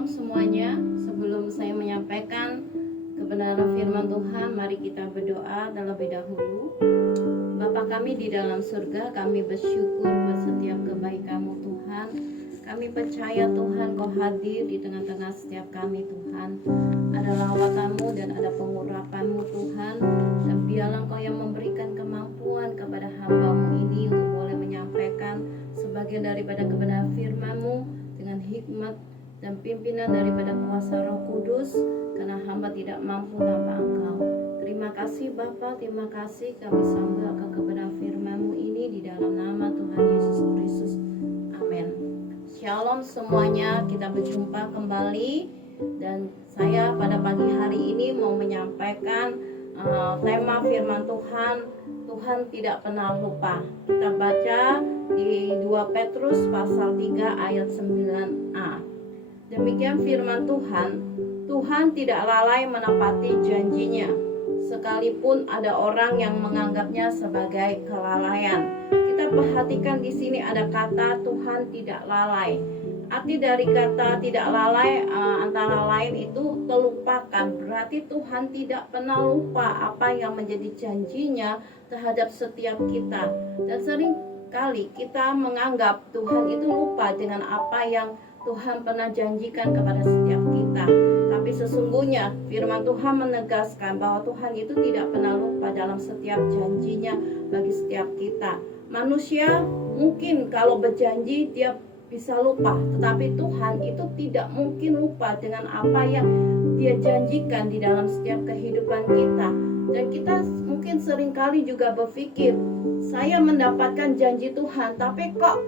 Shalom semuanya. Sebelum saya menyampaikan kebenaran firman Tuhan, mari kita berdoa terlebih dahulu. Bapa kami di dalam surga, kami bersyukur buat setiap kebaikan-Mu Tuhan. Kami percaya Tuhan Kau hadir di tengah-tengah setiap kami Tuhan. Ada lawatan-Mu dan ada pengurapan-Mu Tuhan. Dan biarlah Kau yang memberikan kemampuan kepada hamba-Mu ini untuk boleh menyampaikan sebagian daripada kebenaran firman-Mu dengan hikmat dan pimpinan daripada kuasa Roh Kudus, karena hamba tidak mampu tanpa Engkau. Terima kasih Bapa, terima kasih kami sambut akan kebenaran firman-Mu ini di dalam nama Tuhan Yesus Kristus. Amin. Shalom semuanya, kita berjumpa kembali dan saya pada pagi hari ini mau menyampaikan tema firman Tuhan. Tuhan tidak pernah lupa. Kita baca di 2 Petrus pasal 3 ayat 9a. Demikian firman Tuhan, Tuhan tidak lalai menepati janjinya, sekalipun ada orang yang menganggapnya sebagai kelalaian. Kita perhatikan di sini ada kata Tuhan tidak lalai. Arti dari kata tidak lalai antara lain itu terlupakan. Berarti Tuhan tidak pernah lupa apa yang menjadi janjinya terhadap setiap kita. Dan sering kali kita menganggap Tuhan itu lupa dengan apa yang Tuhan pernah janjikan kepada setiap kita. Tapi sesungguhnya firman Tuhan menegaskan bahwa Tuhan itu tidak pernah lupa dalam setiap janjinya bagi setiap kita. Manusia mungkin kalau berjanji dia bisa lupa, tetapi Tuhan itu tidak mungkin lupa dengan apa yang Dia janjikan di dalam setiap kehidupan kita. Dan kita mungkin seringkali juga berpikir, saya mendapatkan janji Tuhan, tapi kok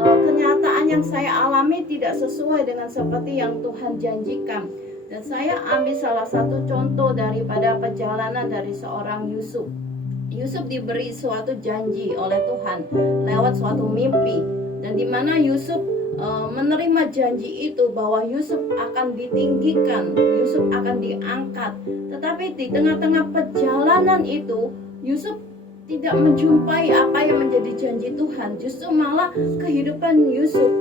kenyataan yang saya alami tidak sesuai dengan seperti yang Tuhan janjikan. Dan saya ambil salah satu contoh daripada perjalanan dari seorang Yusuf. Yusuf diberi suatu janji oleh Tuhan lewat suatu mimpi, dan di mana Yusuf menerima janji itu bahwa Yusuf akan ditinggikan, Yusuf akan diangkat. Tetapi di tengah-tengah perjalanan itu Yusuf tidak menjumpai apa yang menjadi janji Tuhan. Justru malah kehidupan Yusuf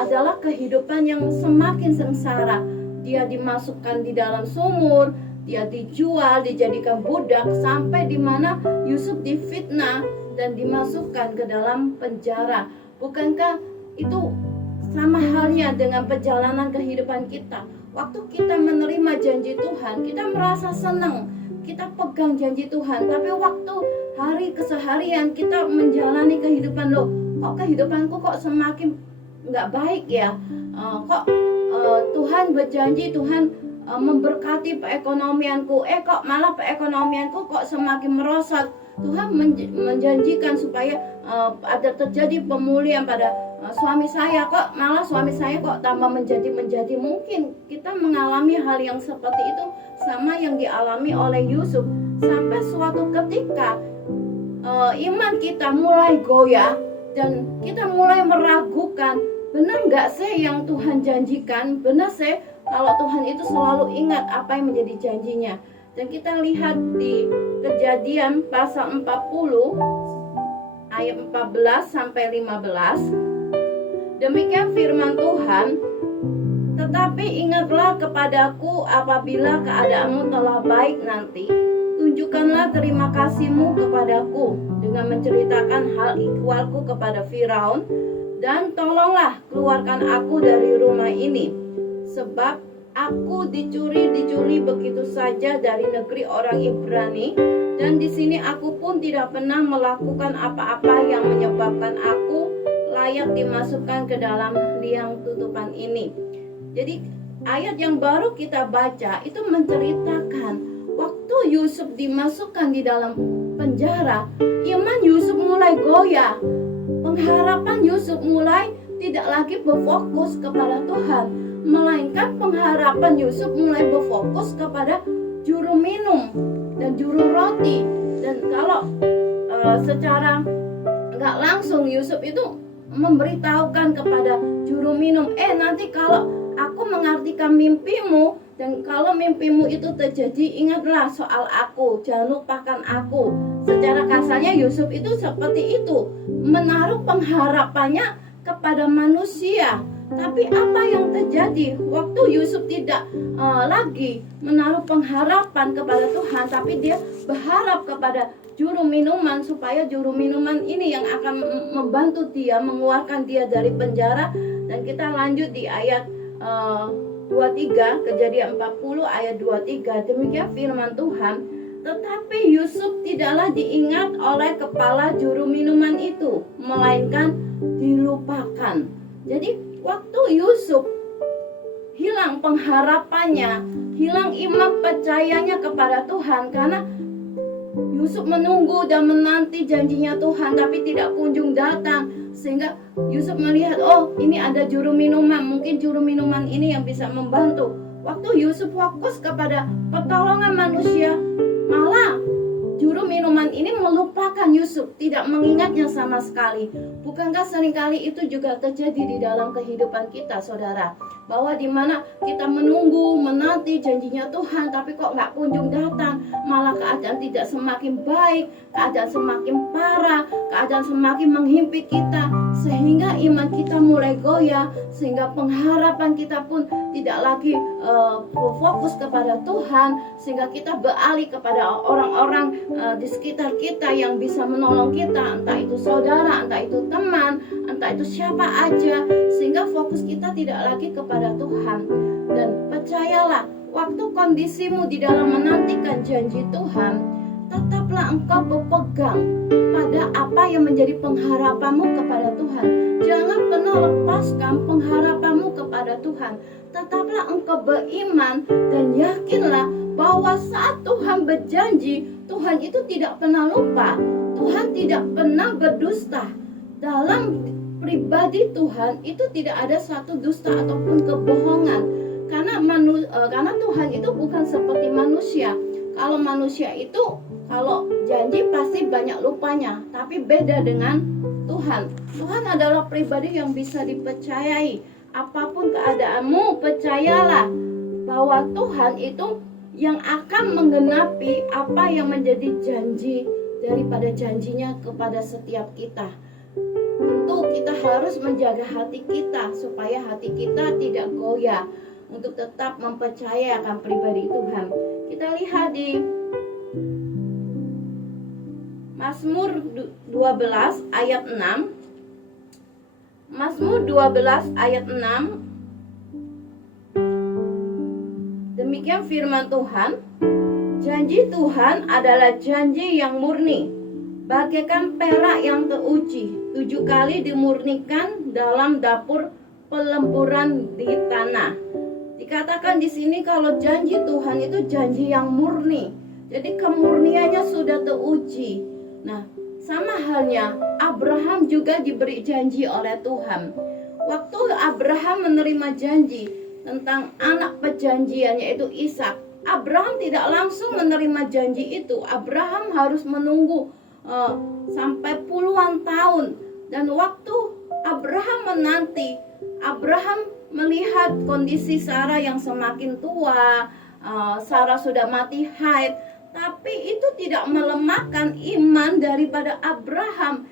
adalah kehidupan yang semakin sengsara. Dia dimasukkan di dalam sumur, dia dijual, dijadikan budak, sampai di mana Yusuf difitnah dan dimasukkan ke dalam penjara. Bukankah itu sama halnya dengan perjalanan kehidupan kita? Waktu kita menerima janji Tuhan, kita merasa senang, kita pegang janji Tuhan. Tapi waktu hari keseharian kita menjalani kehidupan, kok kehidupanku kok semakin nggak baik ya? Tuhan berjanji, Tuhan memberkati perekonomianku, kok malah perekonomianku kok semakin merosot. Tuhan menjanjikan supaya ada terjadi pemulihan pada suami saya, kok malah suami saya kok tambah menjadi. Mungkin kita mengalami hal yang seperti itu sama yang dialami oleh Yusuf. Sampai suatu ketika iman kita mulai goyah dan kita mulai meragukan, benar nggak sih yang Tuhan janjikan? Benar sih kalau Tuhan itu selalu ingat apa yang menjadi janjinya. Dan kita lihat di Kejadian pasal 40 ayat 14 sampai 15. Demikian firman Tuhan, tetapi ingatlah kepadaku apabila keadaanmu telah baik nanti, tunjukkanlah terima kasih-Mu kepadaku dengan menceritakan hal ikhwalku kepada Firaun, dan tolonglah keluarkan aku dari rumah ini, sebab aku dicuri begitu saja dari negeri orang Ibrani, dan di sini aku pun tidak pernah melakukan apa-apa yang menyebabkan aku layak dimasukkan ke dalam liang tutupan ini. Jadi ayat yang baru kita baca itu menceritakan waktu Yusuf dimasukkan di dalam penjara, iman Yusuf mulai goyah. Pengharapan Yusuf mulai tidak lagi berfokus kepada Tuhan, melainkan pengharapan Yusuf mulai berfokus kepada juru minum dan juru roti. Dan kalau secara nggak langsung Yusuf itu memberitahukan kepada juru minum, nanti kalau aku mengartikan mimpimu, dan kalau mimpimu itu terjadi, ingatlah soal aku, jangan lupakan aku. Secara kasarnya Yusuf itu seperti itu, menaruh pengharapannya kepada manusia. Tapi apa yang terjadi waktu Yusuf tidak lagi menaruh pengharapan kepada Tuhan, tapi dia berharap kepada juru minuman, supaya juru minuman ini yang akan membantu dia, mengeluarkan dia dari penjara. Dan kita lanjut di ayat 23, Kejadian 40 ayat 23. Demikian firman Tuhan. Tetapi Yusuf tidaklah diingat oleh kepala juru minuman itu, melainkan dilupakan. Jadi waktu Yusuf hilang pengharapannya, hilang iman percayanya kepada Tuhan, karena Yusuf menunggu dan menanti janjinya Tuhan, tapi tidak kunjung datang. Sehingga Yusuf melihat, oh ini ada juru minuman, mungkin juru minuman ini yang bisa membantu. Waktu Yusuf fokus kepada pertolongan manusia, malah juru minuman ini melupakan Yusuf, tidak mengingatnya sama sekali. Bukankah seringkali itu juga terjadi di dalam kehidupan kita, saudara? Bahwa dimana kita menunggu, menanti janjinya Tuhan, tapi kok nggak kunjung datang, malah keadaan tidak semakin baik, keadaan semakin parah, keadaan semakin menghimpit kita, sehingga iman kita mulai goyah, sehingga pengharapan kita pun tidak lagi fokus kepada Tuhan, sehingga kita beralih kepada orang-orang di sekitar kita yang bisa menolong kita, entah itu saudara, entah itu teman, entah itu siapa aja, sehingga fokus kita tidak lagi kepada Tuhan. Dan percayalah, waktu kondisimu di dalam menantikan janji Tuhan, tetaplah engkau berpegang pada apa yang menjadi pengharapanmu kepada Tuhan. Jangan pernah lepaskan pengharapanmu kepada Tuhan. Tetaplah engkau beriman dan yakinlah bahwa saat Tuhan berjanji, Tuhan itu tidak pernah lupa. Tuhan tidak pernah berdusta. Dalam pribadi Tuhan itu tidak ada satu dusta ataupun kebohongan. Karena Tuhan itu bukan seperti manusia. Kalau manusia itu, kalau janji pasti banyak lupanya. Tapi beda dengan Tuhan. Tuhan adalah pribadi yang bisa dipercayai. Apapun keadaanmu, percayalah bahwa Tuhan itu yang akan menggenapi apa yang menjadi janji daripada janjinya kepada setiap kita. Tentu kita harus menjaga hati kita supaya hati kita tidak goyah, untuk tetap mempercayai akan pribadi Tuhan. Kita lihat di Mazmur 12 ayat 6. Mazmur 12 ayat 6. Demikian firman Tuhan. Janji Tuhan adalah janji yang murni, bagaikan perak yang teruji, 7 kali dimurnikan dalam dapur pelemburan di tanah. Dikatakan di sini kalau janji Tuhan itu janji yang murni. Jadi kemurniannya sudah teruji. Nah, sama halnya Abraham juga diberi janji oleh Tuhan. Waktu Abraham menerima janji tentang anak perjanjian, yaitu Ishak, Abraham tidak langsung menerima janji itu. Abraham harus menunggu sampai puluhan tahun. Dan waktu Abraham menanti, Abraham melihat kondisi Sarah yang semakin tua, Sarah sudah mati haid. Tapi itu tidak melemahkan iman daripada Abraham.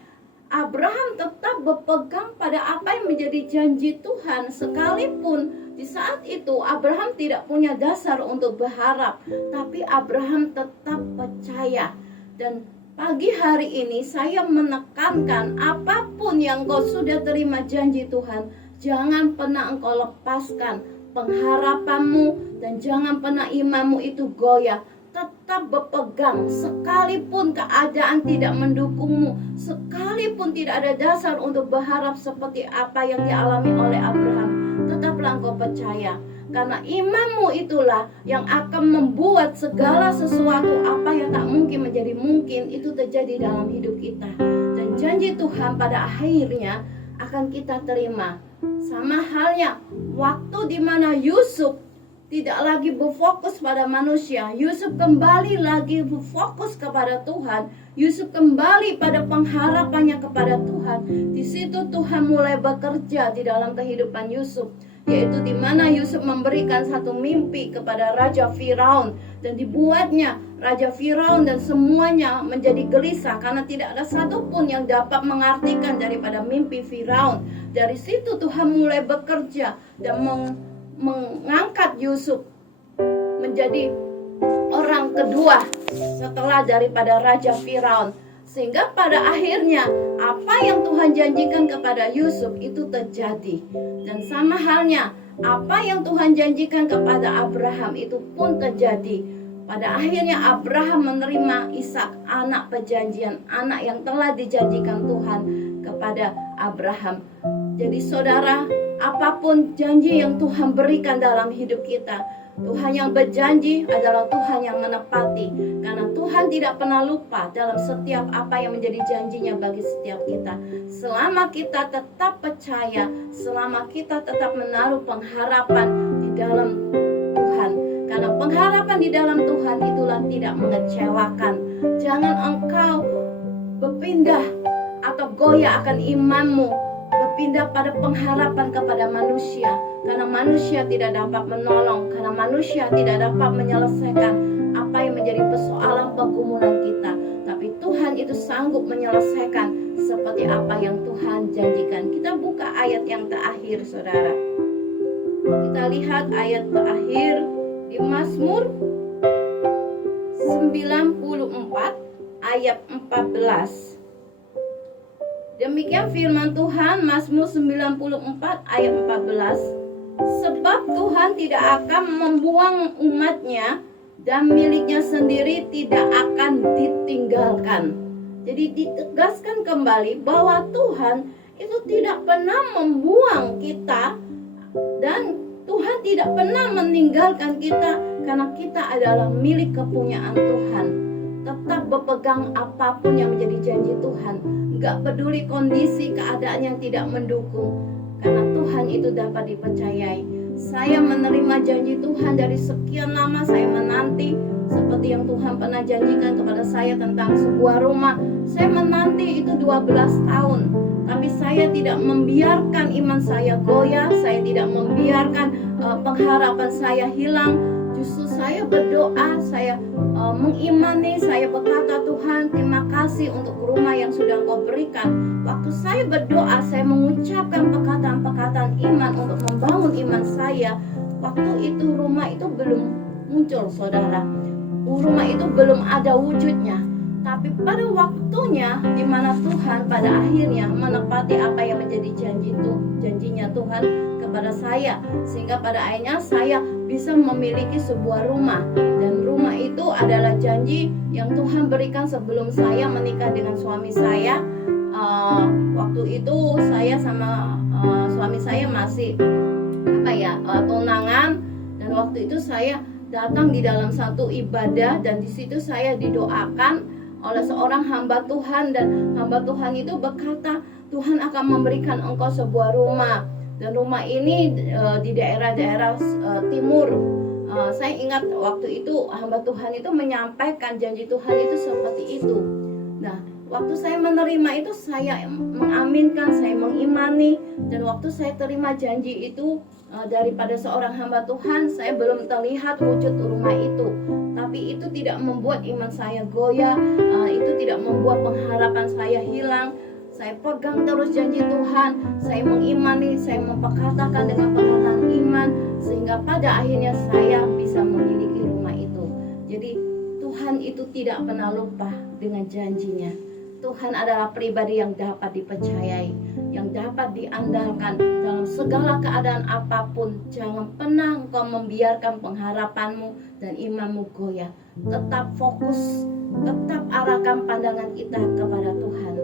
Abraham tetap berpegang pada apa yang menjadi janji Tuhan, sekalipun di saat itu Abraham tidak punya dasar untuk berharap, tapi Abraham tetap percaya. Dan pagi hari ini saya menekankan, apapun yang kau sudah terima janji Tuhan, jangan pernah engkau lepaskan pengharapanmu, dan jangan pernah imanmu itu goyah. Tetap berpegang, sekalipun keadaan tidak mendukungmu, sekalipun tidak ada dasar untuk berharap seperti apa yang dialami oleh Abraham, tetaplah engkau percaya. Karena imanmu itulah yang akan membuat segala sesuatu apa yang tak mungkin menjadi mungkin, itu terjadi dalam hidup kita. Dan janji Tuhan pada akhirnya akan kita terima. Sama halnya waktu dimana Yusuf tidak lagi berfokus pada manusia, Yusuf kembali lagi berfokus kepada Tuhan. Yusuf kembali pada pengharapannya kepada Tuhan. Di situ Tuhan mulai bekerja di dalam kehidupan Yusuf, yaitu di mana Yusuf memberikan satu mimpi kepada Raja Firaun, dan dibuatnya Raja Firaun dan semuanya menjadi gelisah karena tidak ada satupun yang dapat mengartikan daripada mimpi Firaun. Dari situ Tuhan mulai bekerja dan mengangkat Yusuf menjadi orang kedua setelah daripada Raja Firaun. Sehingga pada akhirnya apa yang Tuhan janjikan kepada Yusuf itu terjadi. Dan sama halnya apa yang Tuhan janjikan kepada Abraham itu pun terjadi. Pada akhirnya Abraham menerima Ishak, anak perjanjian, anak yang telah dijanjikan Tuhan kepada Abraham. Jadi saudara, apapun janji yang Tuhan berikan dalam hidup kita, Tuhan yang berjanji adalah Tuhan yang menepati. Karena Tuhan tidak pernah lupa dalam setiap apa yang menjadi janjinya bagi setiap kita. Selama kita tetap percaya, selama kita tetap menaruh pengharapan di dalam Tuhan. Karena pengharapan di dalam Tuhan itulah tidak mengecewakan. Jangan engkau berpindah atau goyah akan imanmu, berpindah pada pengharapan kepada manusia. Karena manusia tidak dapat menolong, karena manusia tidak dapat menyelesaikan apa yang menjadi persoalan pergumulan kita. Tapi Tuhan itu sanggup menyelesaikan seperti apa yang Tuhan janjikan. Kita buka ayat yang terakhir, saudara. Kita lihat ayat terakhir di Mazmur 94 ayat 14. Demikian firman Tuhan, Mazmur 94 ayat 14. Sebab Tuhan tidak akan membuang umatnya dan miliknya sendiri tidak akan ditinggalkan. Jadi ditegaskan kembali bahwa Tuhan itu tidak pernah membuang kita dan Tuhan tidak pernah meninggalkan kita, karena kita adalah milik kepunyaan Tuhan. Tetap berpegang apapun yang menjadi janji Tuhan. Gak peduli kondisi keadaan yang tidak mendukung, karena Tuhan itu dapat dipercayai. Saya menerima janji Tuhan dari sekian lama. Saya menanti seperti yang Tuhan pernah janjikan kepada saya tentang sebuah rumah. Saya menanti itu 12 tahun. Tapi saya tidak membiarkan iman saya goyah. Saya tidak membiarkan pengharapan saya hilang. Justru saya berdoa, saya mengimani, saya berkata, Tuhan terima kasih untuk rumah yang sudah Engkau berikan. Waktu saya berdoa, saya mengucapkan perkataan-perkataan iman untuk membangun iman saya. Waktu itu rumah itu belum muncul, saudara. Rumah itu belum ada wujudnya. Tapi pada waktunya di mana Tuhan pada akhirnya menepati apa yang menjadi janjinya Tuhan kepada saya, sehingga pada akhirnya saya bisa memiliki sebuah rumah. Dan rumah itu adalah janji yang Tuhan berikan sebelum saya menikah dengan suami saya. Waktu itu saya sama suami saya masih tunangan, dan waktu itu saya datang di dalam satu ibadah, dan di situ saya didoakan oleh seorang hamba Tuhan, dan hamba Tuhan itu berkata, Tuhan akan memberikan engkau sebuah rumah, dan rumah ini di daerah-daerah timur. Saya ingat waktu itu hamba Tuhan itu menyampaikan janji Tuhan itu seperti itu. Nah, waktu saya menerima itu, saya mengaminkan, saya mengimani, dan waktu saya terima janji itu daripada seorang hamba Tuhan, saya belum terlihat wujud rumah itu. Tapi itu tidak membuat iman saya goyah, itu tidak membuat pengharapan saya hilang. Saya pegang terus janji Tuhan, saya mengimani, saya memperkatakan dengan perkataan iman, sehingga pada akhirnya saya bisa memiliki rumah itu. Jadi Tuhan itu tidak pernah lupa dengan janjinya. Tuhan adalah pribadi yang dapat dipercayai, yang dapat diandalkan dalam segala keadaan apapun. Jangan pernah engkau membiarkan pengharapanmu dan imanmu goyah. Tetap fokus, tetap arahkan pandangan kita kepada Tuhan.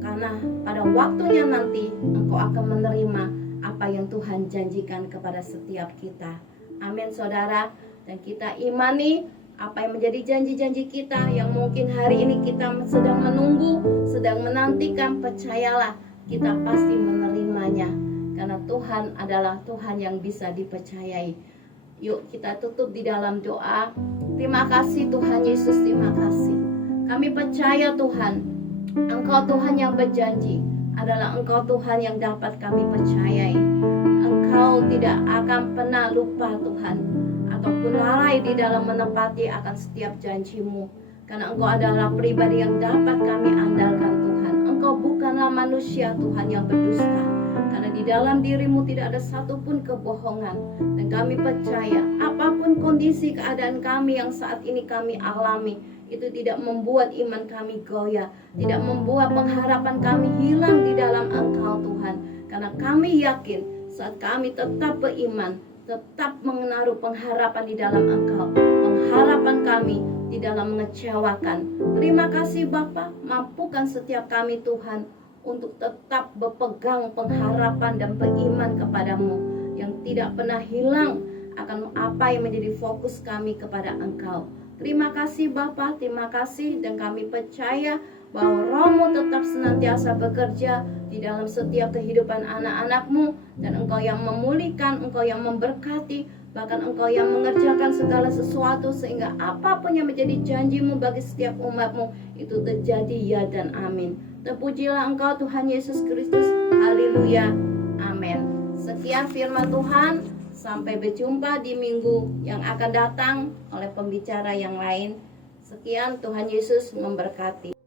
Karena pada waktunya nanti engkau akan menerima apa yang Tuhan janjikan kepada setiap kita. Amin, saudara. Dan kita imani apa yang menjadi janji-janji kita yang mungkin hari ini kita sedang menunggu, sedang menantikan. Percayalah, kita pasti menerimanya, karena Tuhan adalah Tuhan yang bisa dipercayai. Yuk kita tutup di dalam doa. Terima kasih Tuhan Yesus, terima kasih. Kami percaya Tuhan, Engkau Tuhan yang berjanji, adalah Engkau Tuhan yang dapat kami percayai. Engkau tidak akan pernah lupa Tuhan, ataupun lalai di dalam menepati akan setiap janji-Mu. Karena Engkau adalah pribadi yang dapat kami andalkan Tuhan. Engkau bukanlah manusia Tuhan yang berdusta. karena di dalam dirimu tidak ada satupun kebohongan. Dan kami percaya apapun kondisi keadaan kami yang saat ini kami alami, itu tidak membuat iman kami goyah, tidak membuat pengharapan kami hilang di dalam Engkau Tuhan. Karena kami yakin saat kami tetap beriman, tetap menaruh pengharapan di dalam Engkau, pengharapan kami di dalam mengecewakan. Terima kasih Bapa, mampukan setiap kami Tuhan untuk tetap berpegang pengharapan dan beriman kepadamu, yang tidak pernah hilang akan apa yang menjadi fokus kami kepada Engkau. Terima kasih Bapa, terima kasih, dan kami percaya bahwa Roh-Mu tetap senantiasa bekerja di dalam setiap kehidupan anak-anak-Mu, dan Engkau yang memulihkan, Engkau yang memberkati, bahkan Engkau yang mengerjakan segala sesuatu sehingga apapun yang menjadi janji-Mu bagi setiap umat-Mu itu terjadi, ya dan amin. Terpujilah Engkau Tuhan Yesus Kristus. Haleluya. Amin. Sekian firman Tuhan. Sampai berjumpa di minggu yang akan datang oleh pembicara yang lain. Sekian, Tuhan Yesus memberkati.